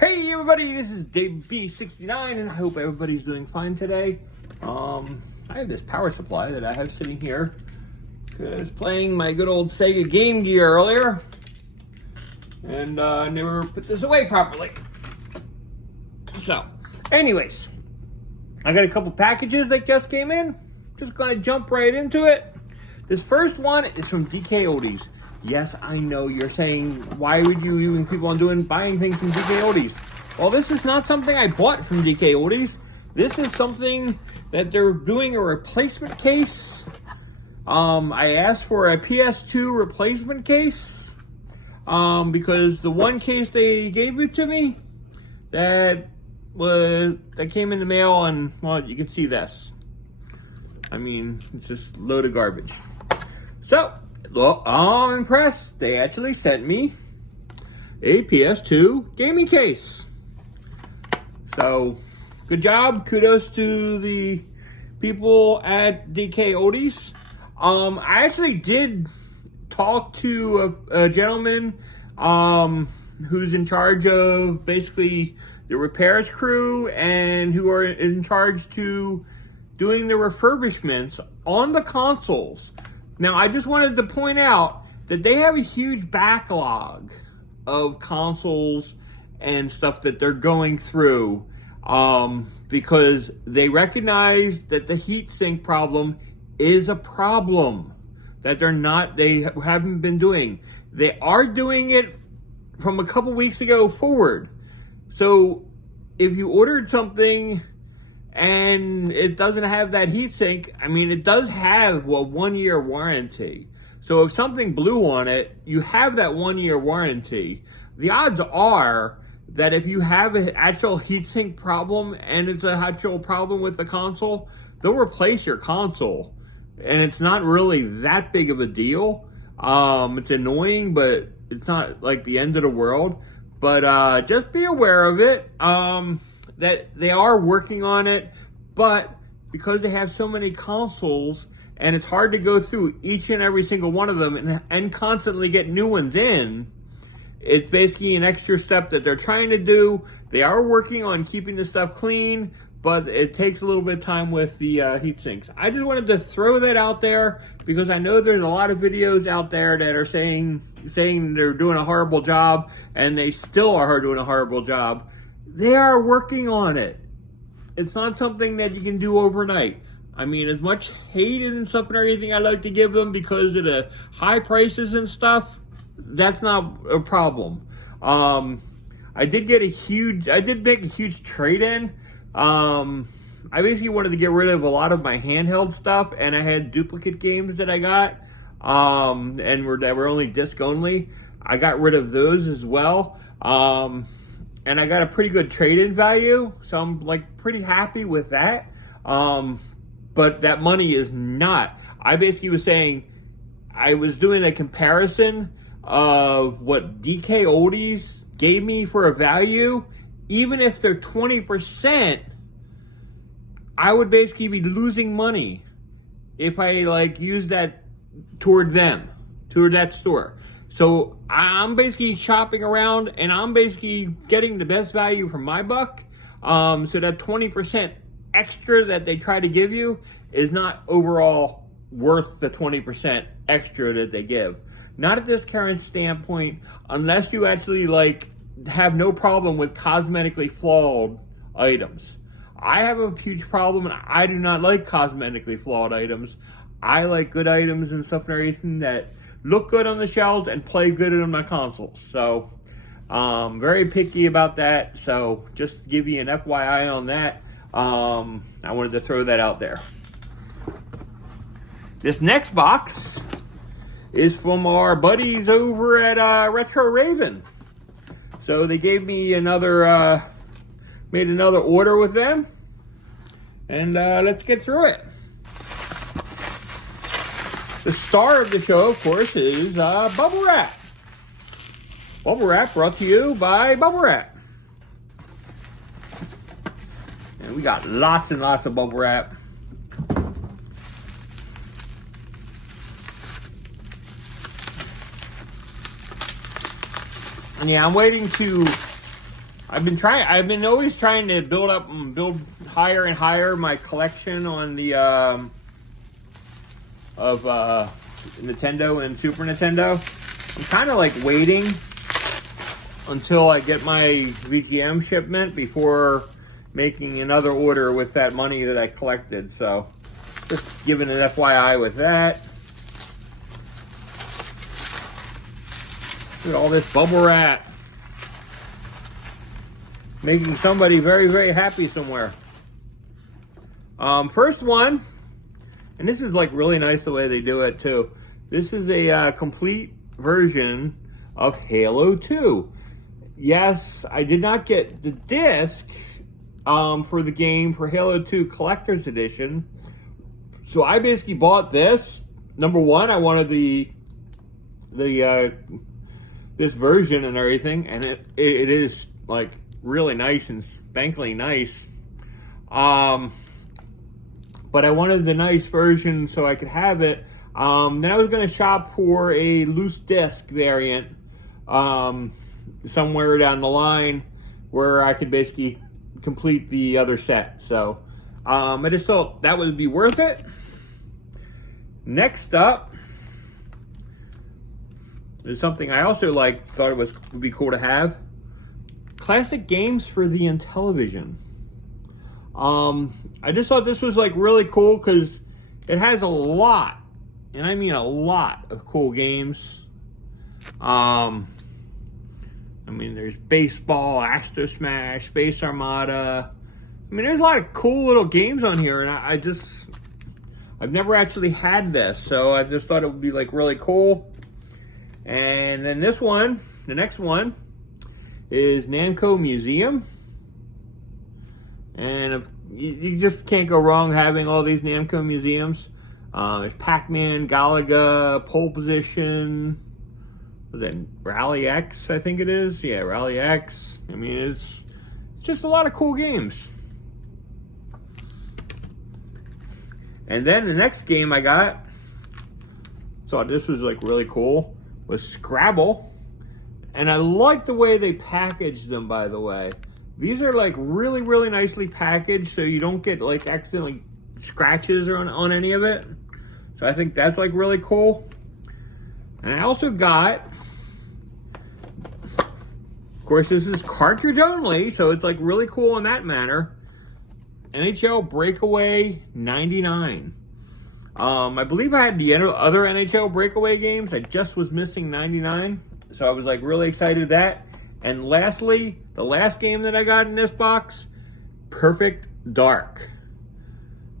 Hey everybody, this is Dave B69 and I hope everybody's doing fine today. I have this power supply that I have sitting here because I was playing my good old Sega Game Gear earlier and I never put this away properly. So, anyways, I got a couple packages that just came in. Just gonna jump right into it. This first one is from DK Oldies. Yes, I know you're saying, why would you even keep on buying things from DK Oldies? Well, this is not something I bought from DK Oldies. This is something that they're doing a replacement case. I asked for a PS2 replacement case because the one case they gave it to me that came in the mail, and well, you can see this. I mean, it's just a load of garbage. So, well, I'm impressed. They actually sent me a PS2 gaming case. So, good job. Kudos to the people at DK Oldies. I actually did talk to a gentleman who's in charge of basically the repairs crew and who are in charge to doing the refurbishments on the consoles. Now, I just wanted to point out that they have a huge backlog of consoles and stuff that they're going through because they recognize that the heatsink problem is a problem that they haven't been doing. They are doing it from a couple weeks ago forward. So if you ordered something and it doesn't have that heatsink, I mean, it does have a 1-year warranty. So if something blew on it, you have that 1-year warranty. The odds are that if you have an actual heatsink problem and it's an actual problem with the console, they'll replace your console. And it's not really that big of a deal. It's annoying, but it's not like the end of the world. But just be aware of it. That they are working on it, but because they have so many consoles and it's hard to go through each and every single one of them and constantly get new ones in, it's basically an extra step that they're trying to do. They are working on keeping the stuff clean, but it takes a little bit of time with the heat sinks. I just wanted to throw that out there because I know there's a lot of videos out there that are saying they're doing a horrible job, and they still are doing a horrible job. They are working on it. It's not something that you can do overnight. I mean, as much hate and stuff and everything I like to give them because of the high prices and stuff, that's not a problem. I did make a huge trade-in. I basically wanted to get rid of a lot of my handheld stuff, and I had duplicate games that I got, that were only disc only. I got rid of those as well. And I got a pretty good trade-in value, so I'm like pretty happy with that. But that money is not. I basically was saying, I was doing a comparison of what DK Oldies gave me for a value. Even if they're 20%, I would basically be losing money if I use that toward that store. So I'm basically shopping around and I'm basically getting the best value for my buck. So that 20% extra that they try to give you is not overall worth the 20% extra that they give. Not at this current standpoint, unless you actually have no problem with cosmetically flawed items. I have a huge problem, and I do not like cosmetically flawed items. I like good items and stuff and everything that look good on the shelves and play good on my consoles. So, very picky about that. So, just to give you an FYI on that, I wanted to throw that out there. This next box is from our buddies over at Retro Raven. So, they gave me made another order with them. And let's get through it. The star of the show, of course, is Bubble Wrap. Bubble Wrap brought to you by Bubble Wrap. And we got lots and lots of Bubble Wrap. And yeah, I'm waiting to I've been always trying to build higher and higher my collection on the of Nintendo and Super Nintendo. I'm kind of like waiting until I get my VGM shipment before making another order with that money that I collected. So just giving an FYI with that. Look at all this bubble wrap. Making somebody very, very happy somewhere. First one, and this is like really nice the way they do it too. This is a complete version of Halo 2. Yes, I did not get the disc for the game for Halo 2 Collector's Edition. So I basically bought this. Number one, I wanted this version and everything, and it is like really nice and spankly nice. But I wanted the nice version so I could have it. Then I was going to shop for a loose disc variant somewhere down the line where I could basically complete the other set. So I just thought that would be worth it. Next up is something I also thought would be cool to have. Classic games for the Intellivision. I just thought this was like really cool because it has a lot, and I mean a lot of cool games. I mean, there's baseball, Astro Smash, Space Armada. I mean, there's a lot of cool little games on here, and I've never actually had this, so I just thought it would be like really cool. And then this one, the next one, is Namco Museum. And you just can't go wrong having all these Namco museums. There's Pac-Man, Galaga, Pole Position. Was that Rally X, I think it is? Yeah, Rally X. I mean, it's just a lot of cool games. And then the next game I got, thought this was like really cool, was Scrabble. And I like the way they packaged them, by the way. These are like really, really nicely packaged so you don't get like accidentally scratches on any of it. So I think that's like really cool. And I also got, of course, this is cartridge only, so it's like really cool in that manner. NHL Breakaway 99. I believe I had the other NHL Breakaway games. I just was missing 99. So I was like really excited that. And lastly, the last game that I got in this box, Perfect Dark.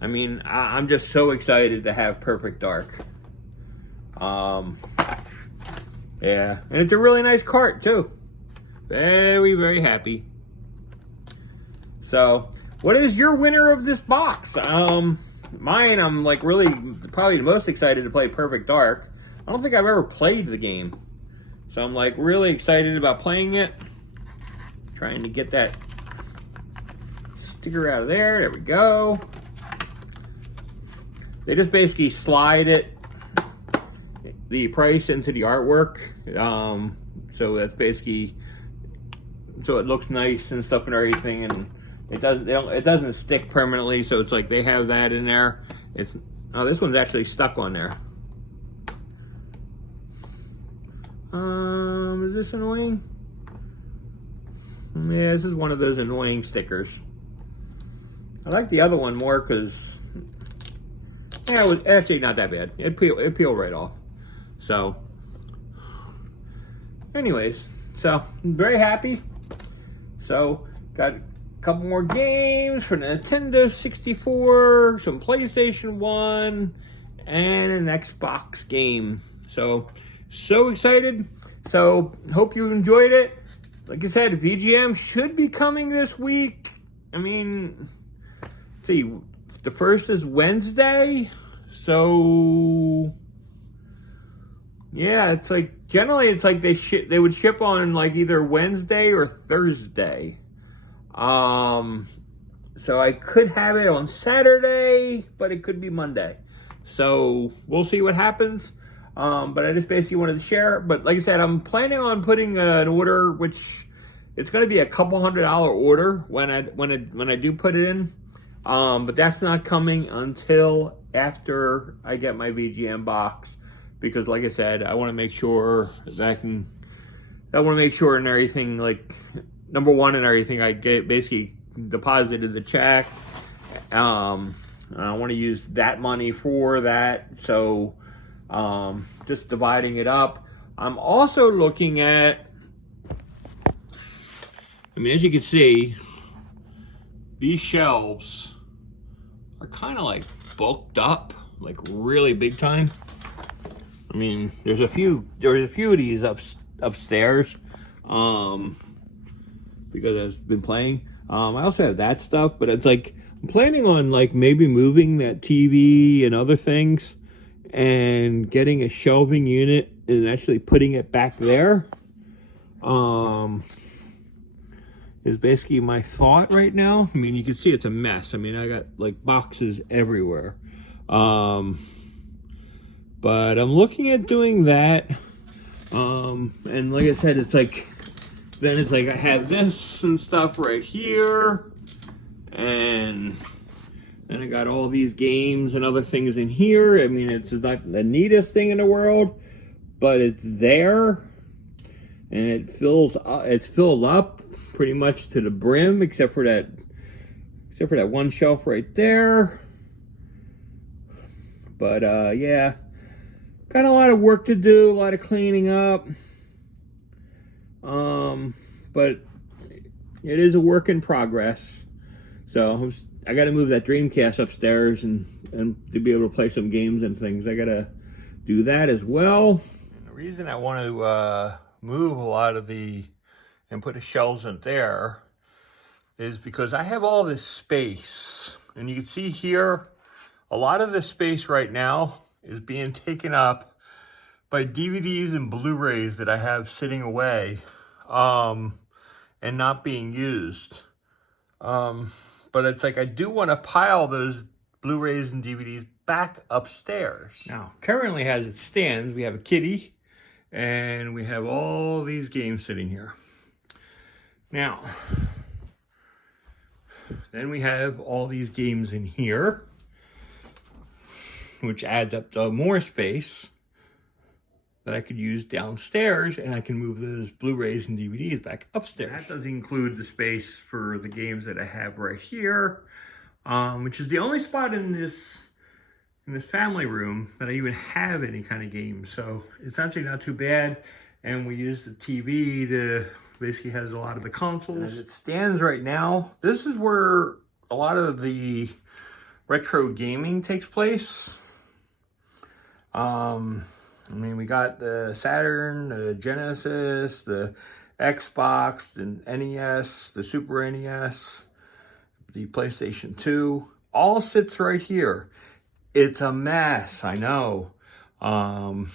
I mean, I'm just so excited to have Perfect Dark. Yeah, and it's a really nice cart too. Very, very happy. So, what is your winner of this box? Mine, I'm like really probably the most excited to play Perfect Dark. I don't think I've ever played the game. So I'm like really excited about playing it. Trying to get that sticker out of there. There we go. They just basically slide the price into the artwork. So that's basically, so it looks nice and stuff and everything, and it doesn't stick permanently. So it's like they have that in there. This one's actually stuck on there. Is this annoying? Yeah, this is one of those annoying stickers. I like the other one more because, yeah, it was actually not that bad. It peeled right off. So, anyways, so I'm very happy. So, got a couple more games for Nintendo 64, some PlayStation 1, and an Xbox game. So excited. So, hope you enjoyed it. Like I said, VGM should be coming this week. I mean, let's see, the first is Wednesday. So, yeah, it's like, generally it's like they would ship on like either Wednesday or Thursday. So I could have it on Saturday, but it could be Monday. So, we'll see what happens. But I just basically wanted to share. But like I said, I'm planning on putting an order, which It's going to be a couple $100 order when I do put it in. But that's not coming until after I get my VGM box, because like I said, I want to make sure that I want to make sure and everything, like number one and everything, I get basically deposited the check. I want to use that money for that, so just dividing it up. I'm also looking at, I mean, as you can see, these shelves are kind of like bulked up, like really big time. I mean, there's a few of these upstairs, because I've been playing. I also have that stuff, but it's like I'm planning on like maybe moving that TV and other things and getting a shelving unit and actually putting it back there. Is basically my thought right now. I mean, you can see it's a mess. I mean, I got like boxes everywhere. But I'm looking at doing that. And like I said, it's like, then it's like I have this and stuff right here. And then I got all these games and other things in here. I mean, it's not the neatest thing in the world, but it's there. And it's filled up pretty much to the brim, except for that one shelf right there. But yeah, got a lot of work to do, a lot of cleaning up. But it is a work in progress. So I got to move that Dreamcast upstairs and to be able to play some games and things. I got to do that as well. And the reason I want to move a lot of and put the shelves in there is because I have all this space, and you can see here a lot of this space right now is being taken up by DVDs and Blu-rays that I have sitting away and not being used. But it's like I do want to pile those Blu-rays and DVDs back upstairs. Now, currently has its stands. We have a kitty, and we have all these games sitting here. Now, then we have all these games in here, which adds up to more space that I could use downstairs, and I can move those Blu-rays and DVDs back upstairs. That doesn't include the space for the games that I have right here, which is the only spot in this family room that I even have any kind of games. So it's actually not too bad. And we use the TV to basically has a lot of the consoles. As it stands right now, this is where a lot of the retro gaming takes place. I mean, we got the Saturn, the Genesis, the Xbox, the NES, the Super NES, the PlayStation 2, all sits right here. It's a mess, I know. I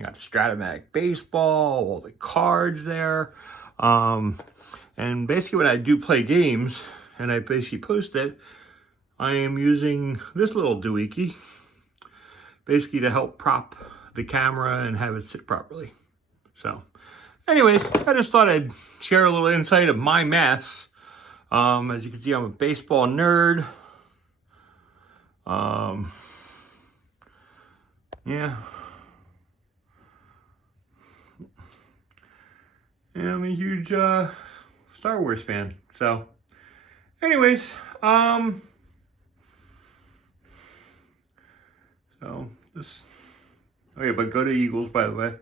got Stratomatic Baseball, all the cards there. And basically when I do play games and I basically post it, I am using this little doohickey basically to help prop the camera and have it sit properly. So anyways, I just thought I'd share a little insight of my mess. As you can see, I'm a baseball nerd. Yeah. And I'm a huge Star Wars fan. So anyways, so this, oh yeah, but go to Eagles, by the way.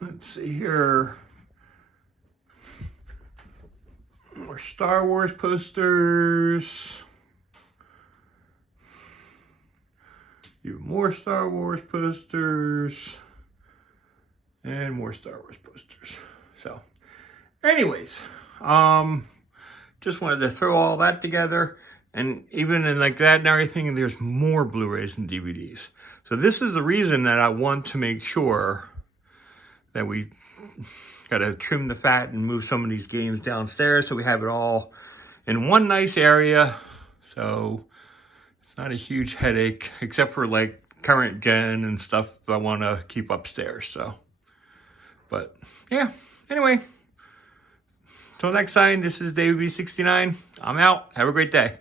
Let's see here. More Star Wars posters. Even more Star Wars posters. And more Star Wars posters. So, anyways, just wanted to throw all that together. And even in like that and everything, there's more Blu-rays and DVDs. So this is the reason that I want to make sure that we got to trim the fat and move some of these games downstairs so we have it all in one nice area. So it's not a huge headache, except for like current gen and stuff I want to keep upstairs. So, but yeah, anyway, Till next time, this is Dave B69. I'm out. Have a great day.